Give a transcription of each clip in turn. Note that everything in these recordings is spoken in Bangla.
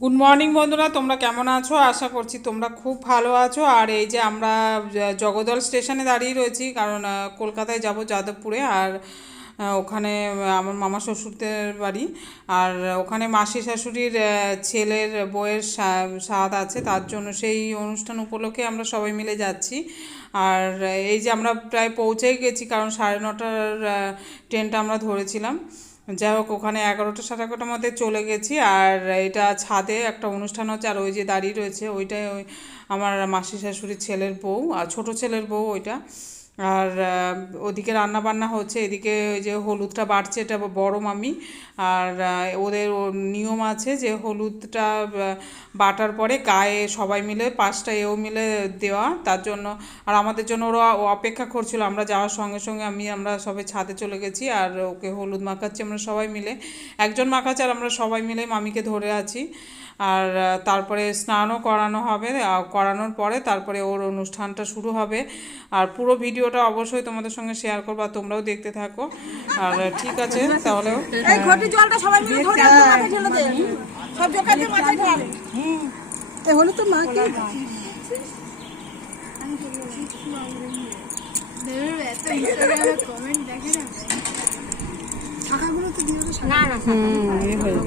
গুড মর্নিং বন্ধুরা, তোমরা কেমন আছো? আশা করছি তোমরা খুব ভালো আছো। আর এই যে আমরা জগদল স্টেশনে দাঁড়িয়ে রয়েছি, কারণ কলকাতায় যাব যাদবপুরে। আর ওখানে আমার মামা শ্বশুরদের বাড়ি। আর ওখানে মাসি শাশুড়ির ছেলের বউয়ের সা- সাদ আছে। তার জন্য সেই অনুষ্ঠান উপলক্ষে আমরা সবাই মিলে যাচ্ছি। আর, এই যে আমরা প্রায় পৌঁছেই গেছি, কারণ সাড়ে নটার ট্রেনটা আমরা ধরেছিলাম। যাই হোক, ওখানে এগারোটা সাড়ে এগারোটার মধ্যে চলে গেছি। আর এটা ছাদে একটা অনুষ্ঠান হচ্ছে, আর ওই যে দাঁড়িয়ে রয়েছে, ওইটাই ওই আমার মাসি শাশুড়ির ছেলের বউ, আর ছোটো ছেলের বউ ওইটা। আর ওদিকে রান্না বান্না হচ্ছে, এদিকে ওই যে হলুদটা বাড়ছে, এটা বড় মামি। আর ওদের নিয়ম আছে যে হলুদটা বাটার পরে গায়ে সবাই মিলে, পাঁচটা এও মিলে দেওয়া, তার জন্য। আর আমাদের জন্য ওরা অপেক্ষা করছিল, আমরা যাওয়ার সঙ্গে সঙ্গে আমি, আমরা সবাই ছাদে চলে গেছি, আর ওকে হলুদ মাখাচ্ছি আমরা সবাই মিলে। একজন মাখাচ্ছে আর আমরা সবাই মিলে মামিকে ধরে আছি। আর তারপরে স্নানও করানো হবে করানোর পরে তারপরে ওর অনুষ্ঠানটা শুরু হবে। আর পুরো ভিডিওটা অবশ্যই তোমাদের সঙ্গে শেয়ার করব আর তোমরাও দেখতে থাকো। আর ঠিক আছে তাহলে হলো তো মাকে হয়ে না।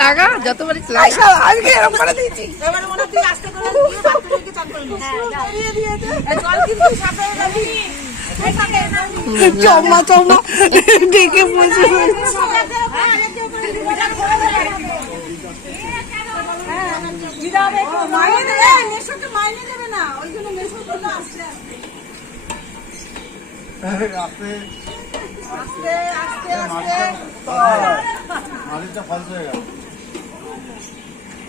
নে লাগা? যতবারই লাগা। আজকে এরকম করে দিয়েছি। এবার মনে তুই আস্তে করে গিয়ে বাথরুমে গিয়ে চান করে নিস দিয়ে দিয়ে দে জল কিন্তু থাকে না চম্মা চম্মা ডেকে বসে মাইনে দেবে। না। ওই জন্য নেশো করলে আসছে। আস্তে আস্তে আস্তে। ফলস হয়ে গেল।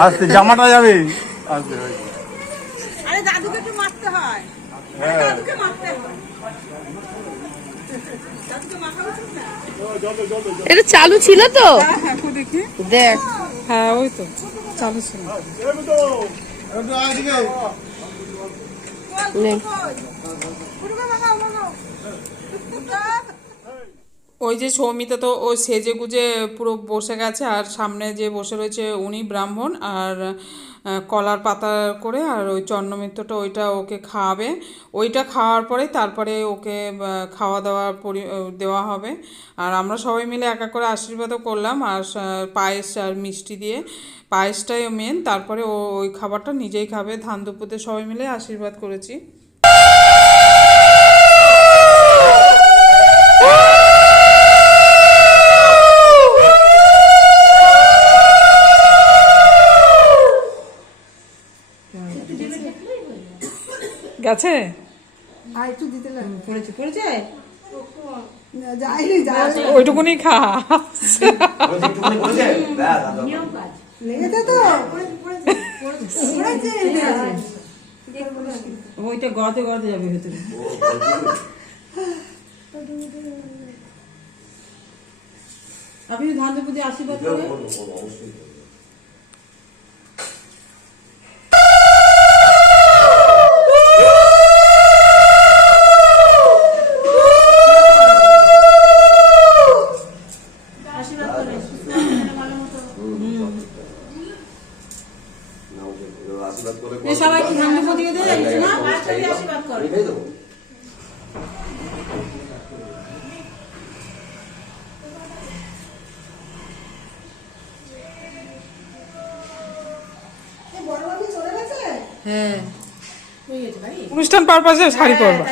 আস্তে জামাটা যাবে এটা চালু ছিল তো দেখ হ্যাঁ ওই তো চালু ছিল 네. ওই যে সৌমিতা তো ও সেজে গুজে পুরো বসে গেছে, আর সামনে যে বসে রয়েছে উনি ব্রাহ্মণ, আর কলার পাতা করে, আর ওই চন্নমিত্রটা ওইটা ওকে খাওয়াবে। ওইটা খাওয়ার পরে তারপরে ওকে খাওয়া দাওয়া পরি দেওয়া হবে। আর আমরা সবাই মিলে এক এক করে আশীর্বাদও করলাম, আর পায়েস আর মিষ্টি দিয়ে। পায়েসটাই মেন তারপরে ও ওই খাবারটা নিজেই খাবে। ধান দুপুতে সবাই মিলে আশীর্বাদ করেছি। গেছে আর একটু দিতে লাগে। পড়েছে পড়েছে? যাই ওইটুকুনি খা। লেগেছে তো? পড়েছে ওইটা গড়াতে গড়াতে যাবে ভেতরে। আপনি ধান পুজো আশীর্বাদ করে? অনুষ্ঠান পারপাসে শাড়ি পরবা।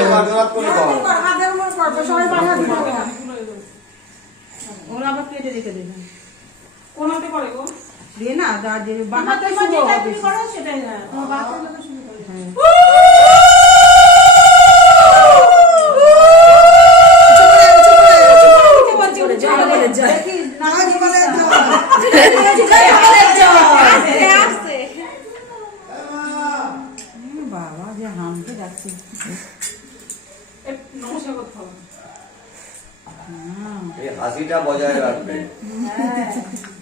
হবে। ওরা আবার কেটে রেখে দেবেন কোন করে গো? দিয়ে না দা যে বাহাতে শুভ হবে। সেটাই না জয় গোপালের জয় জয় গোপালের জয়। জয় গোপালের জয় বাবা যে হামতে যাচ্ছে নমস্কার করতে হবে এই হাসিটা বজায় রাখবে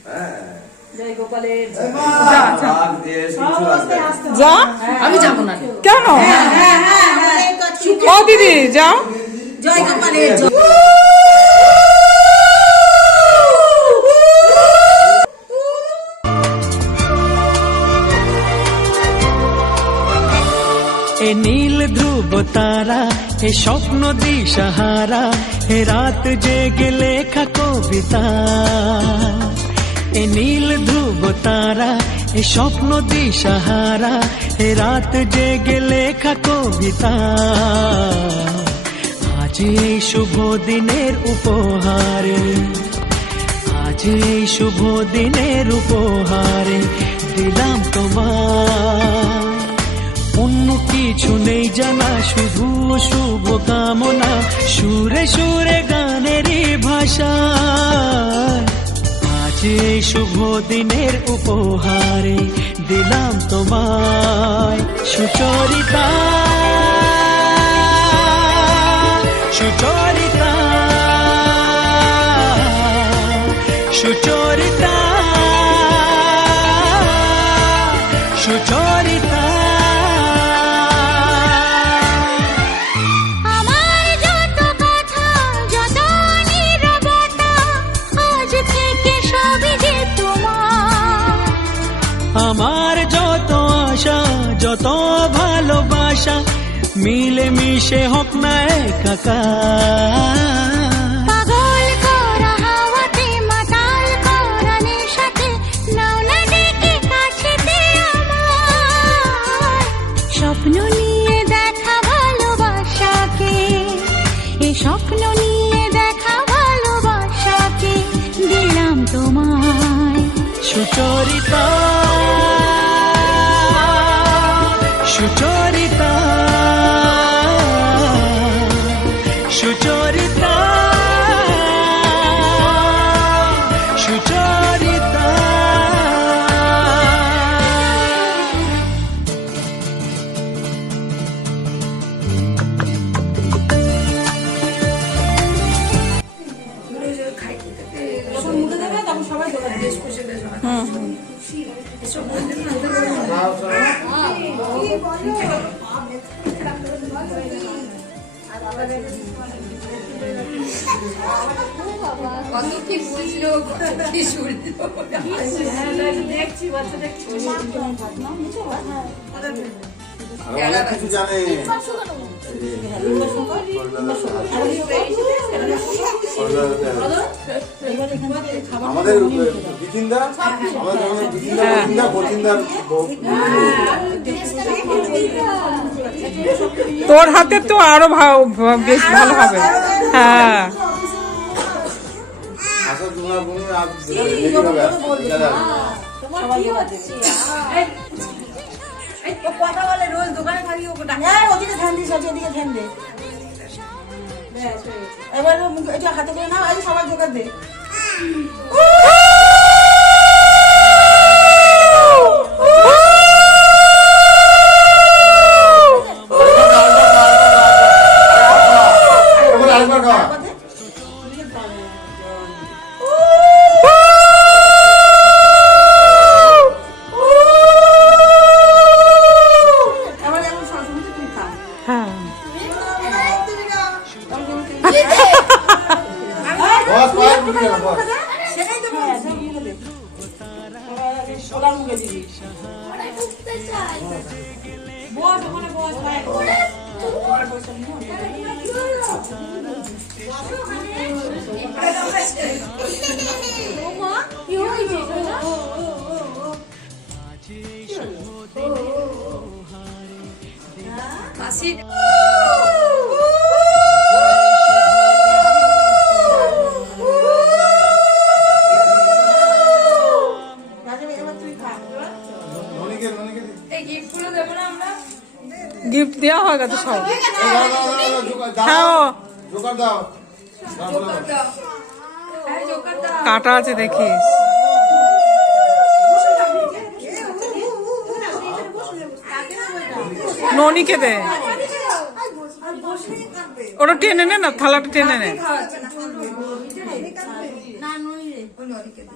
হ্যাঁ জয় গোপালের জয় রাগ দিয়ে কিছু আসবে না। যা। আমি যাব না। কেন? ও দিদি যাও। জয় গোপালের জয়। এ নীল ধ্রুব তারা এ স্বপ্ন দিশাহারা এ রাত জেগে লেখা কবিতা। এ নীল ধ্রুব তারা, এ স্বপ্ন দিশাহারা, এ রাত জেগে লেখা কবিতা। আজ এই শুভ দিনের উপহারে, আজ এই শুভ দিনের উপহারে দিলাম তোমার অন্য কিছু নেই জানা, শুধু শুভ কামনা, সুরে সুরে গানেরই ভাষা। এই শুভ দিনের উপহারে দিলাম তোমায় সুচরিতা। সুচরিতা। আমার যত আশা যত ভালোবাসা মিলে মিশে হোক না আমার। স্বপ্ন নিয়ে দেখা ভালোবাসাকে এ স্বপ্ন নিয়ে দেখা ভালোবাসাকে দিলাম তোমায়। সুচরিতা সুচরিতা কত কি বুঝলো কত কি শুনলো। দেখছি অনেক কিছু জানে। আমাদের বিচিন্দা আমাদের যখন বিচিন্দা বচিন্দার তোর হাতে তো আরও বেশ ভালো হবে। হ্যাঁ। তোমরা কথা বলে রোজ দোকানে থাকি ওকে এই, ওদিকে ধ্যান দিস, ওদিকে ধ্যান দে। এবার মুখে এটা হাতে করে নাও এই সবাই জোগাড় দে। বস ওখানে বস পায়ে মাসির দাও হ্যাঁ জোকার দাও কাটা আছে দেখিস ননিকে দে। ওটা টেনে নে না থালাটা টেনে নে। না নই রে। ওই নদীকে দে।